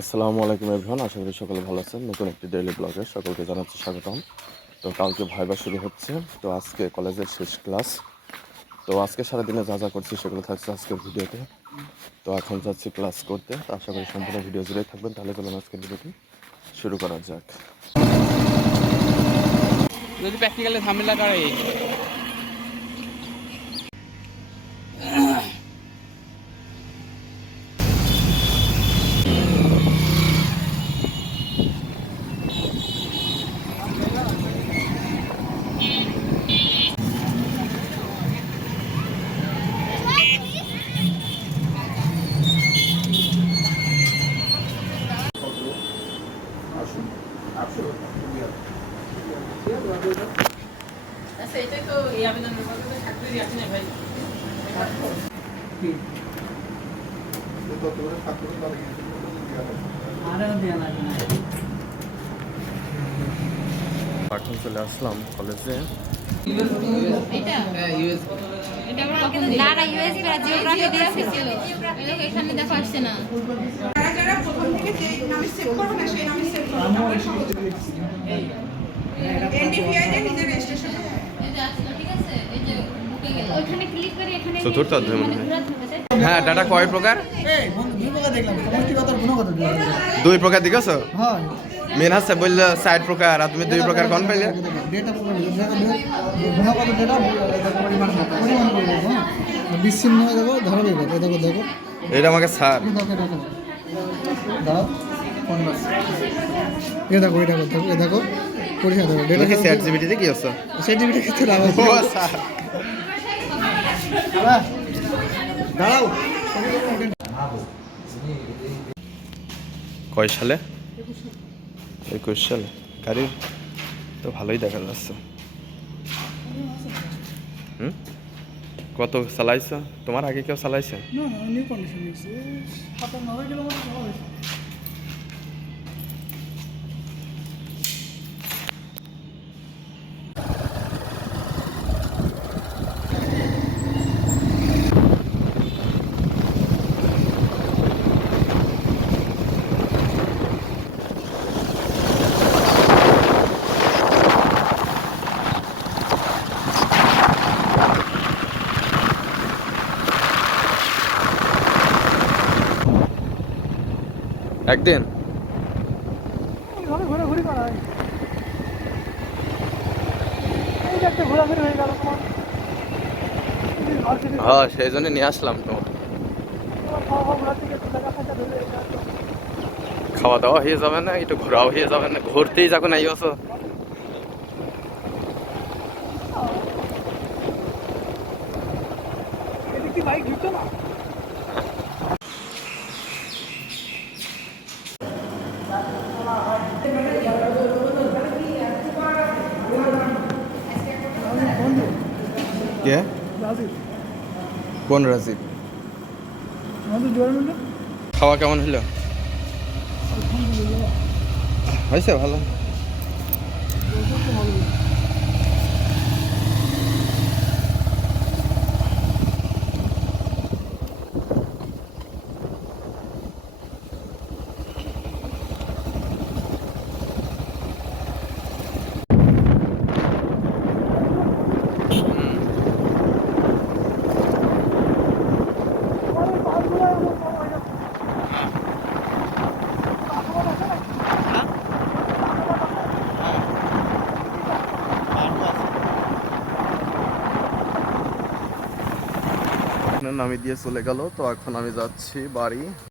আসসালামু আলাইকুম এভরিওয়ান, আশা করি সকলে ভালো আছেন। নতুন একটি ডেইলি ব্লগে সকলকে জানাচ্ছি স্বাগতম। তো কালকে ভাইবা শুরু হচ্ছে, তো আজকে কলেজের শেষ ক্লাস। তো আজকে সারাদিনে যা যা করছি সেগুলো থাকছে আজকের ভিডিওতে। তো এখন যাচ্ছি ক্লাস করতে, তো আশা করি সম্পূর্ণ ভিডিও জুড়েই থাকবেন। তাহলে চলুন আজকের ভিডিওটি শুরু করা যাক। যদি প্র্যাকটিক্যালে ঝামেলা করে এটাই তো এই আবেদনের মধ্যে থাকতে দিয়েছি না ভাই। এখন চলে আসলাম কলেজে। এখানে দেখা আসছে না। যারা প্রথম থেকে যে নামে সেভ করবে না সেই নামে সেভ করবে না। আমরা সহজ করে দিচ্ছি। এনডিপিআই তে নিজের রেজিস্ট্রেশন এই যে আসলো, ঠিক আছে? এই যে বুকে গেল। ওখানে ক্লিক করে এখানে চতুর্থ অধ্যায় মনে হয়। ঘোরাতে হবে, তাই তো? হ্যাঁ, ডাটা কয় প্রকার? দুই প্রকার দেখলাম, সমষ্টিগত আর গুণগত। দুই প্রকার দিকেছ? হ্যাঁ, মেন হাসে বললে 60 প্রকার, আর তুমি দুই প্রকার কোন পাইলে? ডেটা প্রকার গুণগত ডেটা পরিমাণ করে দেবো। হ্যাঁ, বিচ্ছিন্ন হয়ে যাবো, ধরবে দেখো দেখো এটা আমাকে স্যার দেখো দেখো দাঁড়াও কনভার্স এ দেখো এটা দেখো এ দেখো পরীক্ষা দেবো ডেটা দেখি চ্যাট জিপিটিতে কি আছে? সার্টিফিকেট ক্ষেত্রে লাভ আছে। ও স্যার, দাঁড়াও কয় সালে? 21 সালে। গাড়ির তো ভালোই দেখা যাচ্ছে। কত চালাইছো? তোমার আগে কেউ চালাইছে? না না নিউ কন্ডিশন আছে 97 কিলোমিটার চালা হয়েছে। একদিন এইভাবে ঘোরাঘুরি করা হয়, এই যে একটা ঘোরাঘুরি হয়ে গেল তোমার। হ্যাঁ, সেই জন্য নিয়ে আসলাম। তো খাওয়া দাওয়া হয়ে যাবে না, একটু ঘোরাও হয়ে যাবে না, ঘুরতেই যখন আই আছো। এটা কি বাইক ঢুকতো না? কে? রাজীব কোন রাজীব? আমাদের জোয়ার মিলে খাওয়া কেমন হলো? হয়েছে ভালো। নামিয়ে দিয়ে চলে গেল। তো এখন আমি যাচ্ছি বাড়ি।